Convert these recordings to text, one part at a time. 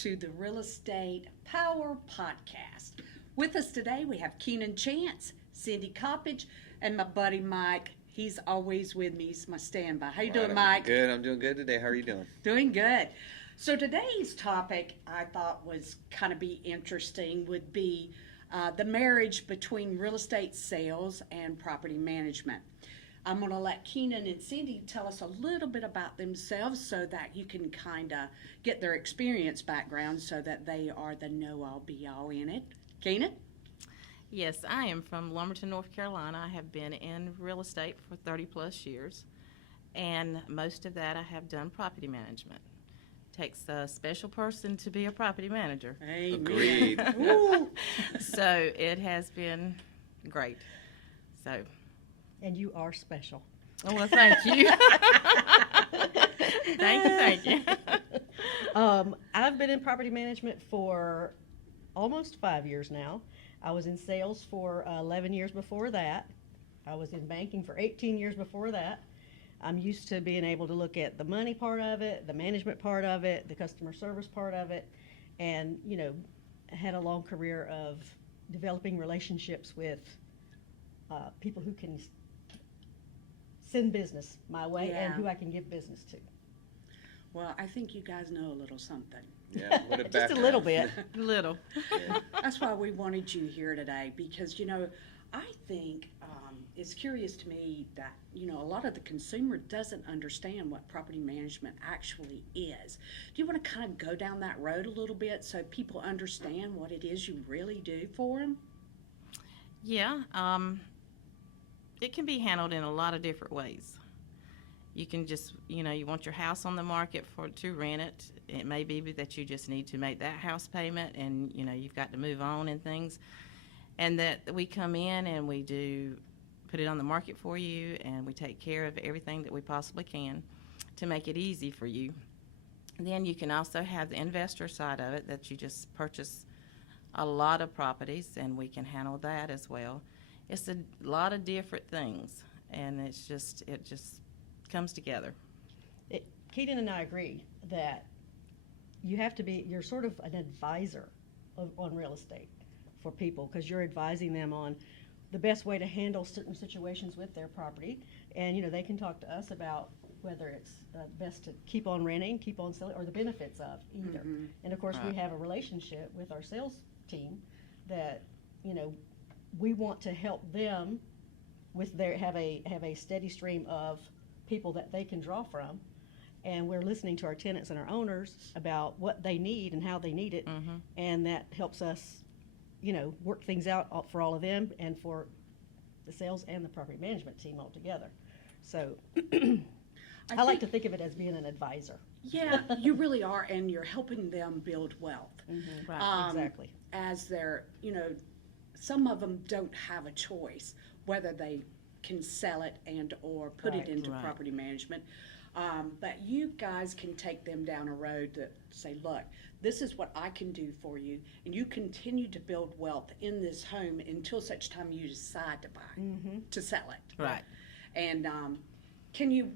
to the Real Estate Power Podcast. With us today, we have Keenan Chance, Cindy Coppage, and my buddy Mike. He's always with me. He's my standby. How you doing, Mike? Good. I'm doing good today. How are you doing? Doing good. So today's topic I thought was kind of be interesting would be the marriage between real estate sales and property management. I'm going to let Keenan and Cindy tell us a little bit about themselves so that you can kind of get their experience background so that they are the know-all, be-all in it. Keenan? Yes, I am from Lumberton, North Carolina. I have been in real estate for 30 plus years, and most of that I have done property management. Takes a special person to be a property manager. Amen. Agreed. So it has been great. So, And you are special. oh, well, thank you. Thank you. I've been in property management for almost 5 years now. I was in sales for 11 years before that. I was in banking for 18 years before that. I'm used to being able to look at the money part of it, the management part of it, the customer service part of it, and, you know, had a long career of developing relationships with people who can send business my way and Yeah. who I can give business to. Well, I think you guys know a little something. Yeah. What a Just a background. little bit. Little. Yeah. That's why we wanted you here today because, you know, I think it's curious to me that, you know, a lot of the consumer doesn't understand what property management actually is. Do you want to kind of go down that road a little bit so people understand what it is you really do for them? Yeah, it can be handled in a lot of different ways. You can just, you know, you want your house on the market to rent it. It may be that you just need to make that house payment and, you know, you've got to move on and things. And that we come in and we do put it on the market for you and we take care of everything that we possibly can to make it easy for you. And then you can also have the investor side of it that you just purchase a lot of properties and we can handle that as well. It's a lot of different things and it just comes together. Keaton and I agree that you have to be, you're sort of an advisor on real estate for people because you're advising them on the best way to handle certain situations with their property. And, you know, they can talk to us about whether it's best to keep on renting, keep on selling, or the benefits of either. Mhm. And of course, we Right. have a relationship with our sales team that, you know, we want to help them with have a steady stream of people that they can draw from, and we're listening to our tenants and our owners about what they need and how they need it, and that helps us, you know, work things out for all of them and for the sales and the property management team altogether. So I like to think of it as being an advisor. Yeah, you really are, and you're helping them build wealth. Right. Exactly. As they're, you know, some of them don't have a choice whether they can sell it and or put Right. it into Right. property management. But you guys can take them down a road that say, look, this is what I can do for you, and you continue to build wealth in this home until such time you decide to buy, to sell it. Right. And can you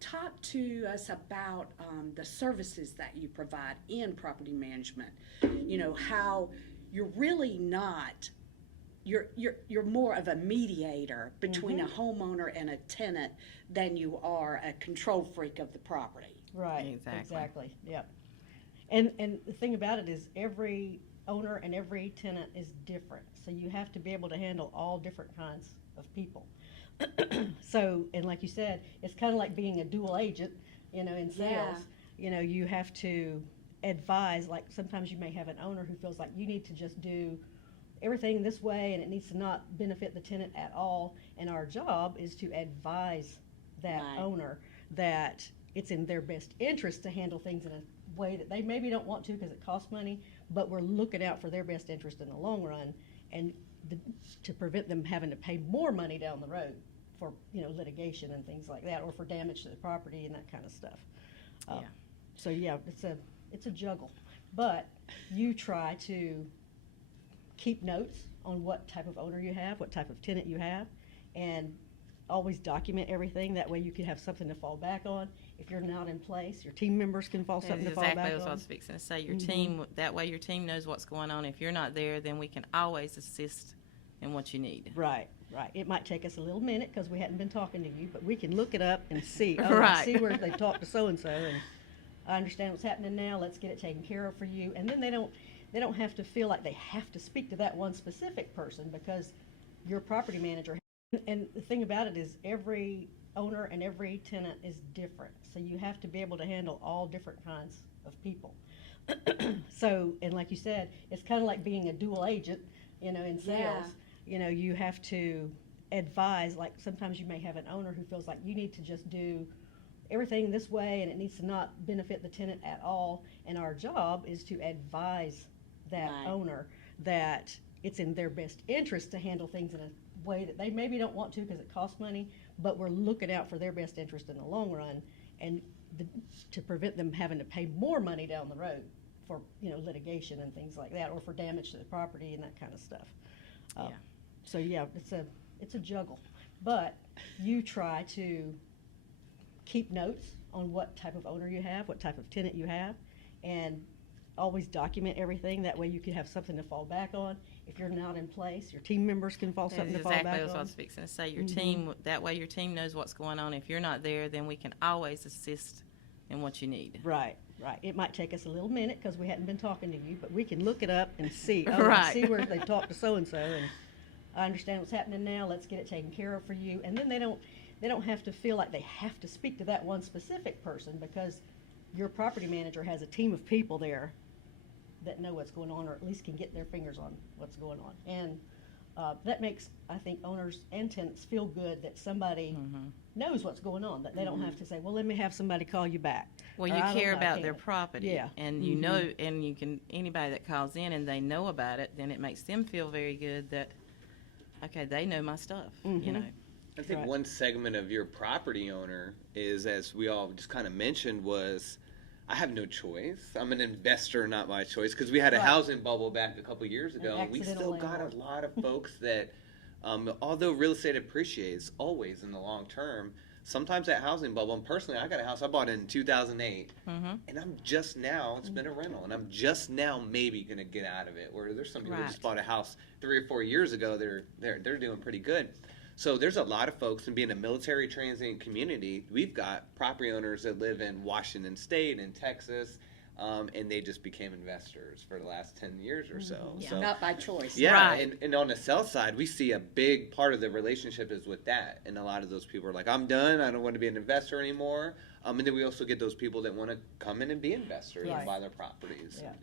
talk to us about the services that you provide in property management? You know, how you're really not, you're more of a mediator between a homeowner and a tenant than you are a control freak of the property. Right. Exactly. Exactly. Yep. And the thing about it is every owner and every tenant is different. So you have to be able to handle all different kinds of people. So, and like you said, it's kind of like being a dual agent, you know, in sales. Yeah. You know, you have to advise, like sometimes you may have an owner who feels like you need to just do everything this way and it needs to not benefit the tenant at all. And our job is to advise that Right. owner that it's in their best interest to handle things in a way that they maybe don't want to because it costs money, but we're looking out for their best interest in the long run and to prevent them having to pay more money down the road for, you know, litigation and things like that, or for damage to the property and that kind of stuff. Yeah. So yeah, it's a juggle, but you try to keep notes on what type of owner you have, what type of tenant you have, and always document everything. That way you can have something to fall back on. If you're not in place, your team members can fall something to That's fall exactly back what I on. was fixing to say. Your Mhm. team, that way your team knows what's going on. If you're not there, then we can always assist in what you need. Right, right. It might take us a little minute because we hadn't been talking to you, but we can look it up and see. Oh, I Right. see where they talked to so-and-so, and I understand what's happening now. Let's get it taken care of for you. And then they don't have to feel like they have to speak to that one specific person because your property manager. And the thing about it is every owner and every tenant is different. So you have to be able to handle all different kinds of people. So, and like you said, it's kind of like being a dual agent, in sales. Yeah. You have to advise, like sometimes you may have an owner who feels like you need to just do everything this way and it needs to not benefit the tenant at all. And our job is to advise that Right. owner that it's in their best interest to handle things in a way that they maybe don't want to because it costs money, but we're looking out for their best interest in the long run and to prevent them having to pay more money down the road for litigation and things like that, or for damage to the property and that kind of stuff. Yeah. So yeah, it's a juggle, but you try to keep notes on what type of owner you have, what type of tenant you have, and always document everything. That way you can have something to fall back on. If you're not in place, your team members can fall something That's to fall exactly back what I on. was fixing to say. Your Mhm. team, that way your team knows what's going on. If you're not there, then we can always assist in what you need. Right, right. It might take us a little minute because we hadn't been talking to you, but we can look it up and see. Oh, I Right. see where they talked to so-and-so, and I understand what's happening now. Let's get it taken care of for you. And then they don't have to feel like they have to speak to that one specific person because your property manager has a team of people there that know what's going on, or at least can get their fingers on what's going on. And that makes, I think, owners and tenants feel good that somebody knows what's going on, that they don't have to say, well, let me have somebody call you back. Well, Or, you "I don't care know, I about their can't." property. Yeah. And you Mhm. know, and you can, anybody that calls in and they know about it, then it makes them feel very good that, okay, they know my stuff, you Mhm. know. I think Right. one segment of your property owner is, as we all just kind of mentioned, was I have no choice. I'm an investor, not my choice, because we had a Right. housing bubble back a couple years ago, and we accidental still got landlord. a lot of folks that, although real estate appreciates always in the long term, sometimes that housing bubble, and personally, I got a house I bought in 2008, Mm-hmm. and I'm just now, it's been a rental, and I'm just now maybe going to get out of it. Where there's some people who just Right. bought a house 3 or 4 years ago, they're doing pretty good. So there's a lot of folks, and being a military transient community, we've got property owners that live in Washington State and Texas, and they just became investors for the last 10 years or so. Yeah. So Not by choice. yeah, Right. and on the sell side, we see a big part of the relationship is with that, and a lot of those people are like, "I'm done. I don't want to be an investor anymore." And then we also get those people that want to come in and be investors Right. and buy their properties. Yeah.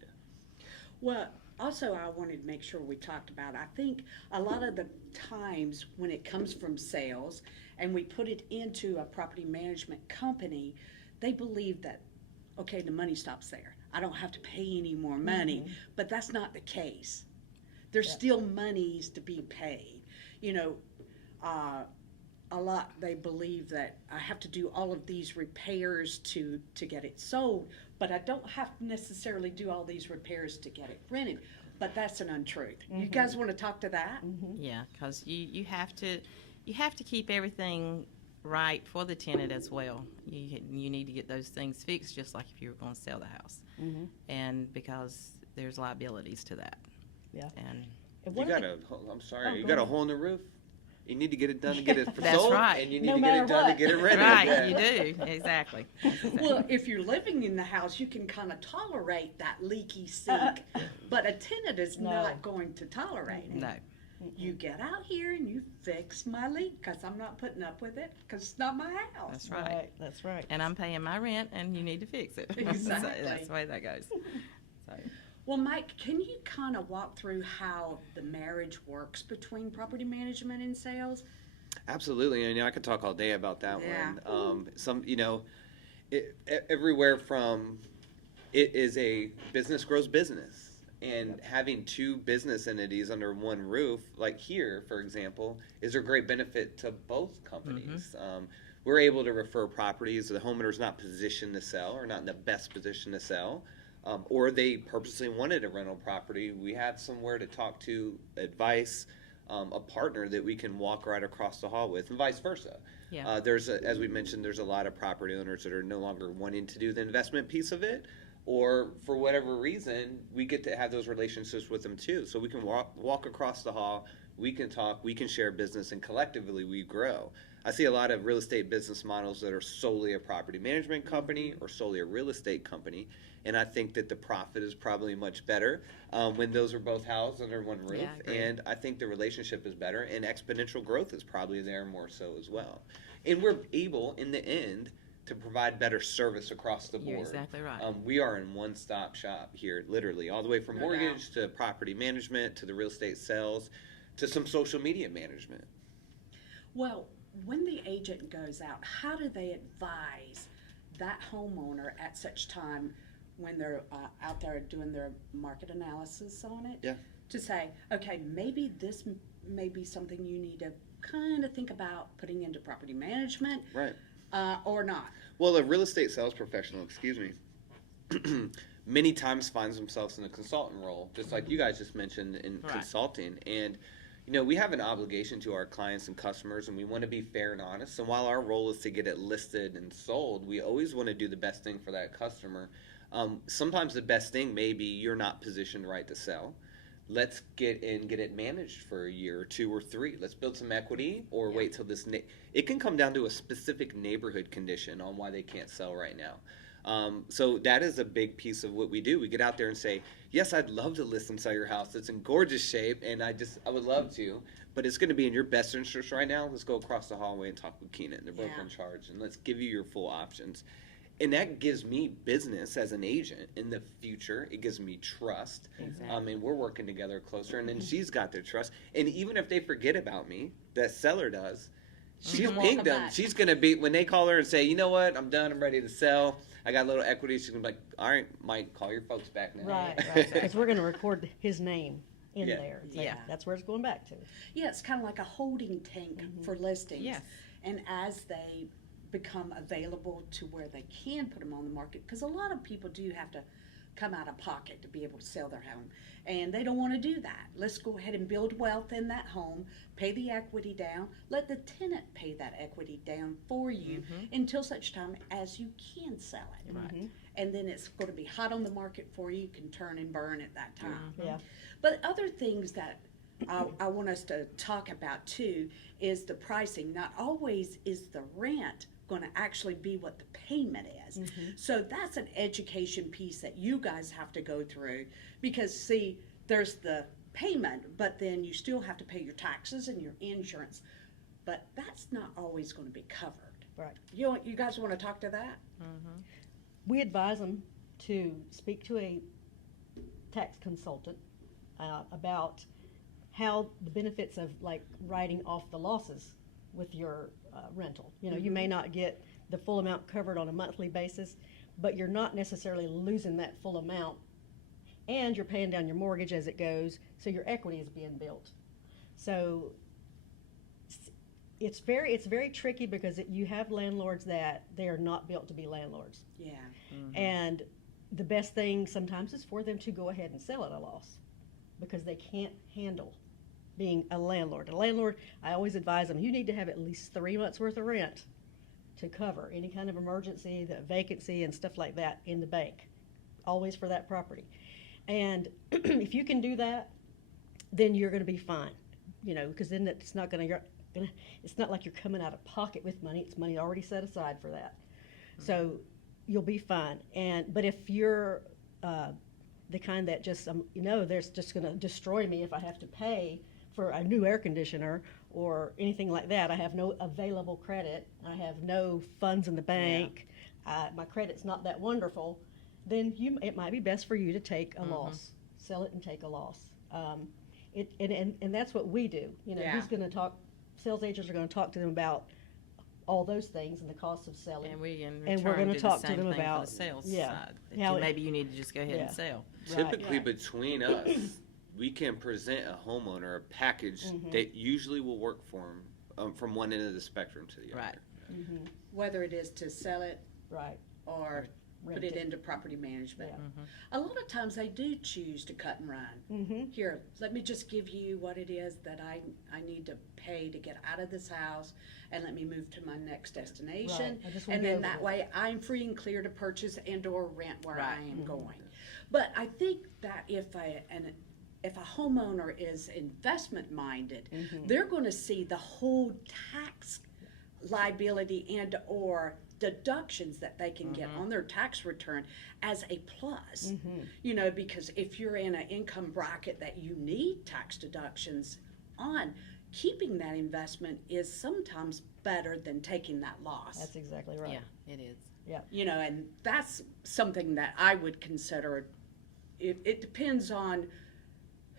Well, also, I wanted to make sure we talked about, I think a lot of the times when it comes from sales and we put it into a property management company, they believe that, okay, the money stops there. I don't have to pay any more money, but that's not the case. There's Yeah. still monies to be paid. A lot, they believe that I have to do all of these repairs to get it sold, but I don't have to necessarily do all these repairs to get it rented. But that's an untruth. You guys want to talk to that? Yeah, because you have to keep everything right for the tenant as well. You need to get those things fixed, just like if you were going to sell the house, Mhm. and because there's liabilities to that. Yeah. And And You one of got the- I'm sorry, Oh, you go got a ahead. hole in the roof. You need to get it done to get it That's sold, right. and you need No to get it matter done what. to get it rented. right, Yeah. you do exactly. Well, if you're living in the house, you can kind of tolerate that leaky sink, but a tenant is No. not going to tolerate it. No, You get out here and you fix my leak because I'm not putting up with it because it's not my house. that's right. That's right. And I'm paying my rent, and you need to fix it. So Exactly. that's the way that goes. So. Well, Mike, can you kind of walk through how the marriage works between property management and sales? Absolutely, and I could talk all day about that Yeah. one. Everywhere from it is a business grows business, and having two business entities under one roof, like here, for example, is a great benefit to both companies. We're able to refer properties. The homeowner's not positioned to sell, or not in the best position to sell. Or they purposely wanted a rental property. We have somewhere to talk to, advice, a partner that we can walk right across the hall with, and vice versa. Yeah. As we mentioned, there's a lot of property owners that are no longer wanting to do the investment piece of it, or for whatever reason, we get to have those relationships with them too. So we can walk across the hall, we can talk, we can share business, and collectively we grow. I see a lot of real estate business models that are solely a property management company or solely a real estate company, and I think that the profit is probably much better when those are both housed under one roof. Yeah, I agree. And I think the relationship is better, and exponential growth is probably there more so as well. And we're able, in the end, to provide better service across the board. You're exactly right. We are in one-stop shop here, literally, all the way from No mortgage to property management to the real estate sales to some social media management. Well, when the agent goes out, how do they advise that homeowner at such time when they're out there doing their market analysis on it? Yeah. To say, okay, maybe this may be something you need to kind of think about putting into property management, Right. or not. Well, a real estate sales professional, excuse me, many times finds themselves in a consultant role, just like you guys just mentioned in Right. consulting. And, you know, we have an obligation to our clients and customers, and we want to be fair and honest. And while our role is to get it listed and sold, we always want to do the best thing for that customer. Sometimes the best thing may be you're not positioned right to sell. Let's get it managed for a year or 2 or 3. Let's build some equity, or wait till it can come down to a specific neighborhood condition on why they can't sell right now. So that is a big piece of what we do. We get out there and say, yes, I'd love to list and sell your house. It's in gorgeous shape, and I would love to, but it's going to be in your best interest right now. Let's go across the hallway and talk with Keenan, the broker Yeah. in charge, and let's give you your full options. And that gives me business as an agent in the future. It gives me trust. Exactly. And we're working together closer. And then she's got their trust. And even if they forget about me, that seller does, she'll can ping welcome them. back. She's going to be, when they call her and say, you know what, I'm done, I'm ready to sell, I got a little equity, she's going to be like, all right, Mike, call your folks back now. Right, right, because we're gonna record his name in Yeah. there. So Yeah. That's where it's going back to. Yeah, it's kind of like a holding tank for listings. Yes. And as they become available to where they can put them on the market, because a lot of people do have to come out of pocket to be able to sell their home, and they don't want to do that. Let's go ahead and build wealth in that home, pay the equity down, let the tenant pay that equity down for you until such time as you can sell it. Right. And then it's going to be hot on the market for you, can turn and burn at that time. Yeah. But other things that I want us to talk about too is the pricing. Not always is the rent going to actually be what the payment is. So that's an education piece that you guys have to go through, because see, there's the payment, but then you still have to pay your taxes and your insurance, but that's not always going to be covered. Right. You guys want to talk to that? We advise them to speak to a tax consultant about how the benefits of like writing off the losses with your rental. You know, you may not get the full amount covered on a monthly basis, but you're not necessarily losing that full amount, and you're paying down your mortgage as it goes, so your equity is being built. So it's very tricky, because you have landlords that they are not built to be landlords. Yeah. And the best thing sometimes is for them to go ahead and sell at a loss, because they can't handle being a landlord. A landlord, I always advise them, you need to have at least 3 months worth of rent to cover any kind of emergency, the vacancy and stuff like that in the bank, always for that property. And if you can do that, then you're going to be fine, you know, because then it's not it's not like you're coming out of pocket with money. It's money already set aside for that. So you'll be fine. But if you're the kind that just, there's just going to destroy me if I have to pay for a new air conditioner or anything like that. I have no available credit. I have no funds in the bank. My credit's not that wonderful. Then it might be best for you to take a loss, sell it and take a loss. And that's what we do. You know, Yeah. who's going to talk? Sales agents are going to talk to them about all those things and the cost of selling. And we in And we're return gonna do talk the to same them thing about- for the sales yeah, side. That how it- maybe you need to just go ahead Yeah. and sell. Typically, Right. between us, we can present a homeowner a package that usually will work for them from one end of the spectrum to the other. Right. Whether it is to sell it Right. or put it into property management. Yeah. A lot of times they do choose to cut and run. Mm-hmm. Here, let me just give you what it is that I need to pay to get out of this house, and let me move to my next destination. Right. I just wanna And go then over that it. way I'm free and clear to purchase and or rent where I Right. am going. But I think that if a homeowner is investment minded, they're going to see the whole tax liability and or deductions that they can get on their tax return as a plus. You know, because if you're in an income bracket that you need tax deductions on, keeping that investment is sometimes better than taking that loss. That's exactly right. Yeah, it is. You know, and that's something that I would consider. It depends on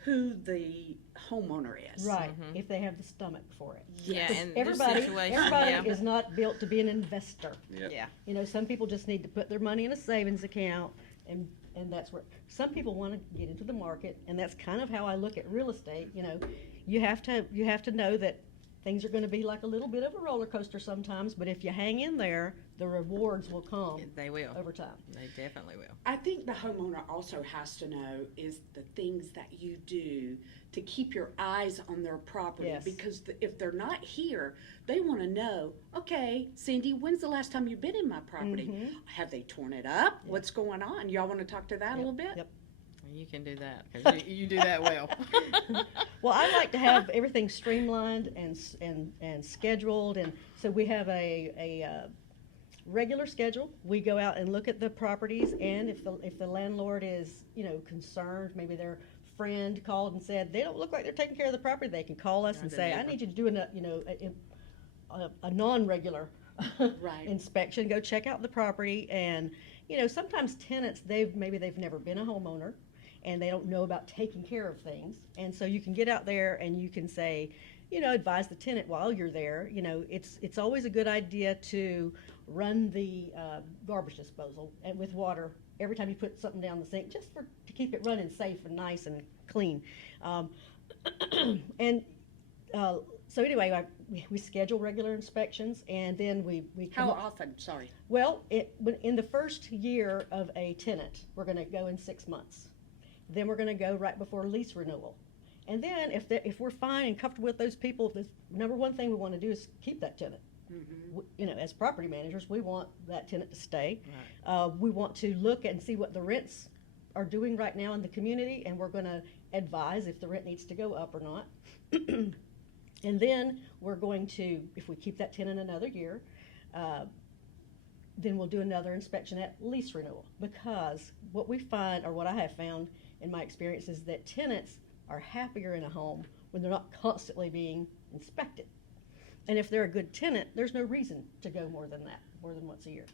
who the homeowner is. Right. If they have the stomach for it. Yeah, 'Cause and there's everybody situations, yeah. is not built to be an investor. Yep. Yeah. You know, some people just need to put their money in a savings account, and that's where some people want to get into the market, and that's kind of how I look at real estate. You know, you have to know that things are going to be like a little bit of a roller coaster sometimes, but if you hang in there, the rewards will come They will. over time. They definitely will. I think the homeowner also has to know is the things that you do to keep your eyes on their property. Yes. Because if they're not here, they want to know, okay, Cindy, when's the last time you've been in my property? Have they torn it up? What's going on? Y'all want to talk to that a little bit? Yep. You can do that because you do that well. Well, I like to have everything streamlined and scheduled, and so we have a regular schedule. We go out and look at the properties, and if the landlord is concerned, maybe their friend called and said they don't look like they're taking care of the property, they can call us Or and the say, I neighbor. need you to do a non-regular Right. inspection. Go check out the property, and sometimes tenants they've never been a homeowner, and they don't know about taking care of things. And so you can get out there and you can say, advise the tenant while you're there. It's always a good idea to run the garbage disposal and with water every time you put something down the sink, just to keep it running safe and nice and clean. So anyway, we schedule regular inspections, and then we come How up- often? Sorry. well, in the first year of a tenant, we're going to go in 6 months. Then we're going to go right before lease renewal. And then if we're fine and comfortable with those people, the number one thing we want to do is keep that tenant. As property managers, we want that tenant to stay. We want to look and see what the rents are doing right now in the community, and we're going to advise if the rent needs to go up or not. And then we're going to, if we keep that tenant another year, then we'll do another inspection at lease renewal. Because what we find, or what I have found in my experience, is that tenants are happier in a home when they're not constantly being inspected. And if they're a good tenant, there's no reason to go more than once a year.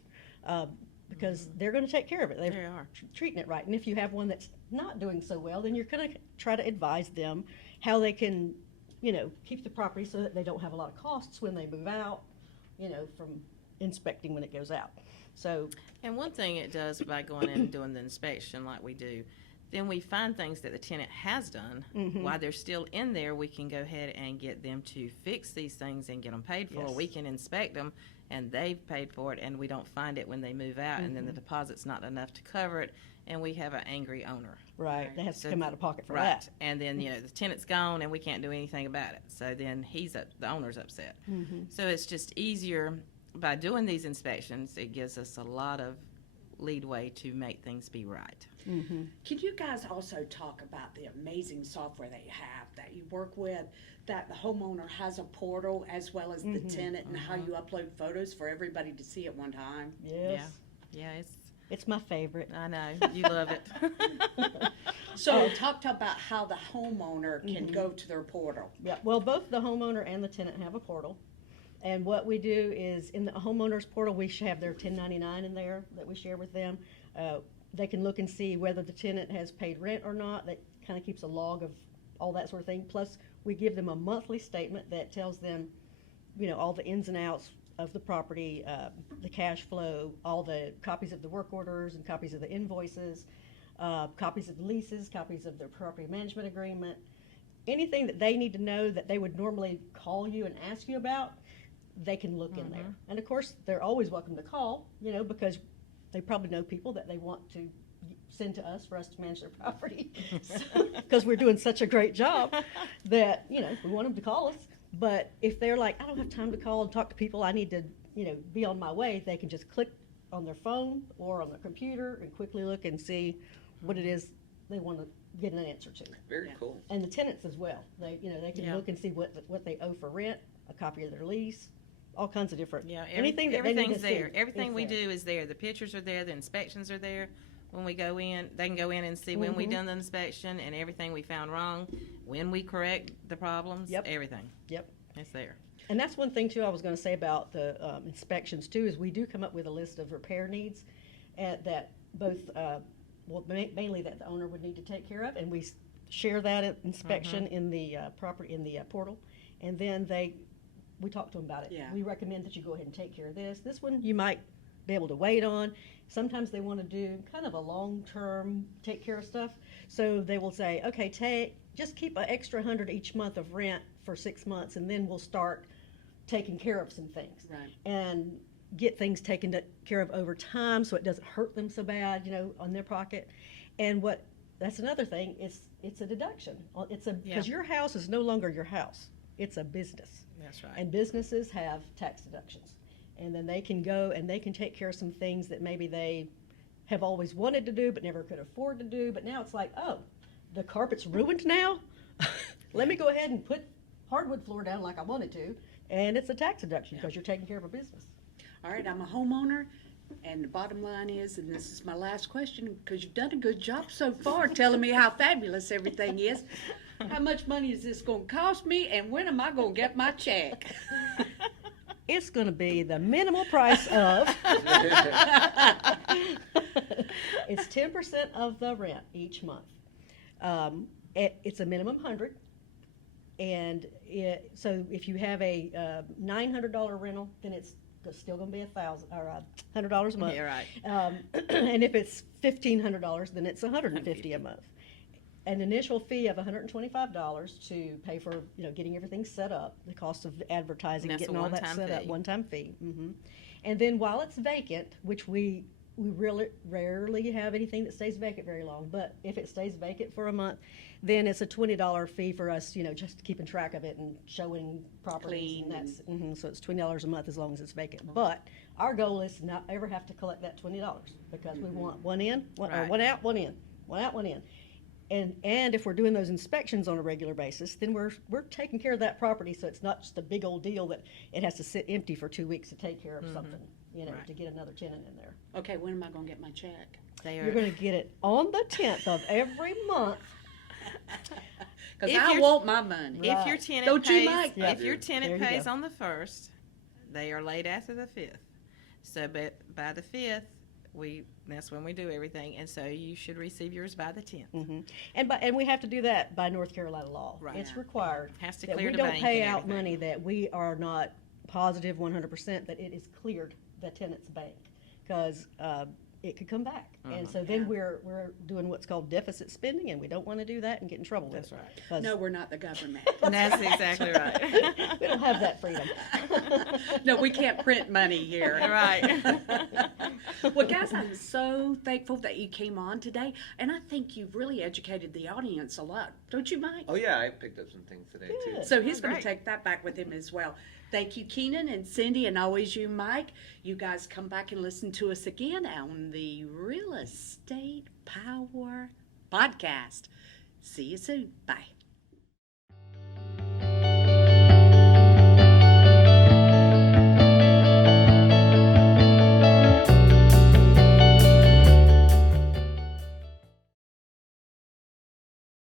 Because they're going to take care of it. They are. Treating it right. And if you have one that's not doing so well, then you're going to try to advise them how they can, keep the property so that they don't have a lot of costs when they move out, from inspecting when it goes out. So, And one thing it does by going in and doing the inspection like we do, then we find things that the tenant has done. While they're still in there, we can go ahead and get them to fix these things and get them paid for. Yes. We can inspect them, and they've paid for it, and we don't find it when they move out, and then the deposit's not enough to cover it, and we have an angry owner. right, they have to So- come out of pocket for Right. that. And then, the tenant's gone, and we can't do anything about it. So then the owner's upset. So it's just easier by doing these inspections. It gives us a lot of leadway to make things be right. Can you guys also talk about the amazing software that you have, that you work with, that the homeowner has a portal as well as the tenant, and how you upload photos for everybody to see at one time? Yes, Yeah, it's my favorite. I know. You love it. So talk about how the homeowner can go to their portal. Yeah, well, both the homeowner and the tenant have a portal. And what we do is, in the homeowner's portal, we should have their 1099 in there that we share with them. They can look and see whether the tenant has paid rent or not. That kind of keeps a log of all that sort of thing. Plus, we give them a monthly statement that tells them, all the ins and outs of the property, the cash flow, all the copies of the work orders and copies of the invoices, copies of the leases, copies of their property management agreement. Anything that they need to know that they would normally call you and ask you about, they can look in there. And of course, they're always welcome to call, because they probably know people that they want to send to us for us to manage their property. Because we're doing such a great job that, we want them to call us. But if they're like, I don't have time to call and talk to people, I need to, be on my way, they can just click on their phone or on their computer and quickly look and see what it is they want to get an answer to. Very Yeah. cool. And the tenants as well. They can Yeah. look and see what they owe for rent, a copy of their lease, all kinds of different. Yeah, anything that they need everything's to see there. Everything is we there. do is there. The pictures are there. The inspections are there. When we go in, they can go in and see when we Mhm. done the inspection and everything we found wrong, when we correct the problems. Yep. Everything. Yep. It's there. And that's one thing too I was going to say about the inspections too, is we do come up with a list of repair needs that both, mainly that the owner would need to take care of, and we share that inspection in the property, in the portal, and then we talk to them about it. Yeah. We recommend that you go ahead and take care of this. This one you might be able to wait on. Sometimes they want to do kind of a long-term take care of stuff, so they will say, okay, just keep an extra $100 each month of rent for 6 months, and then we'll start taking care of some things. Right. And get things taken care of over time so it doesn't hurt them so bad, on their pocket. And that's another thing, it's a deduction. Because your house is no longer your house. It's a business. That's right. And businesses have tax deductions. And then they can go and they can take care of some things that maybe they have always wanted to do but never could afford to do. But now it's like, oh, the carpet's ruined now? Let me go ahead and put hardwood floor down like I wanted to. And it's a tax deduction because you're taking care of a business. All right, I'm a homeowner, and the bottom line is, and this is my last question, because you've done a good job so far telling me how fabulous everything is. How much money is this going to cost me, and when am I going to get my check? It's going to be the minimal price of. It's 10% of the rent each month. It's a minimum 100, and so if you have a $900 rental, then it's still going to be $1,000 or $100 a month. Yeah, right. And if it's $1,500, then it's $150 a month. An initial fee of $125 to pay for getting everything set up, the cost of advertising, And that's a getting all that one-time set up, fee. one-time fee. And then while it's vacant, which we really rarely have anything that stays vacant very long, but if it stays vacant for a month, then it's a $20 fee for us, just keeping track of it and showing properties. Clean And that's so it's $20 a month as long as it's vacant. But our goal is to not ever have to collect that $20 because we want one in, or Right. one out, one in, one out, one in. And if we're doing those inspections on a regular basis, then we're taking care of that property, so it's not just a big old deal that it has to sit empty for 2 weeks to take care of something, Right. to get another tenant in there. Okay, when am I going to get my check? They You're are. going to get it on the 10th of every month. Because If I you're- want my money. Right. If your tenant Don't you, pays, Mike? Yeah. if your There tenant you pays go. on the 1st, they are late after the 5th. So, but by the 5th, that's when we do everything, and so you should receive yours by the 10th. And we have to do that by North Carolina law. Right. It's required Has to that clear we the don't bank pay and out everything. money that we are not positive 100% that it is cleared the tenant's bank, because it could come back. And so then Yeah. we're doing what's called deficit spending, and we don't want to do that and get in trouble with That's it. right. 'Cause No, we're not the government. That's exactly right. we don't have that freedom. No, we can't print money here. Right. Well, guys, I'm so thankful that you came on today, and I think you've really educated the audience a lot. Don't you, Mike? Oh yeah, I picked up some things today too. Good. So he's Oh, going to great. take that back with him as well. Thank you, Keenan and Cindy, and always you, Mike. You guys come back and listen to us again on the Real Estate Power Podcast. See you soon. Bye.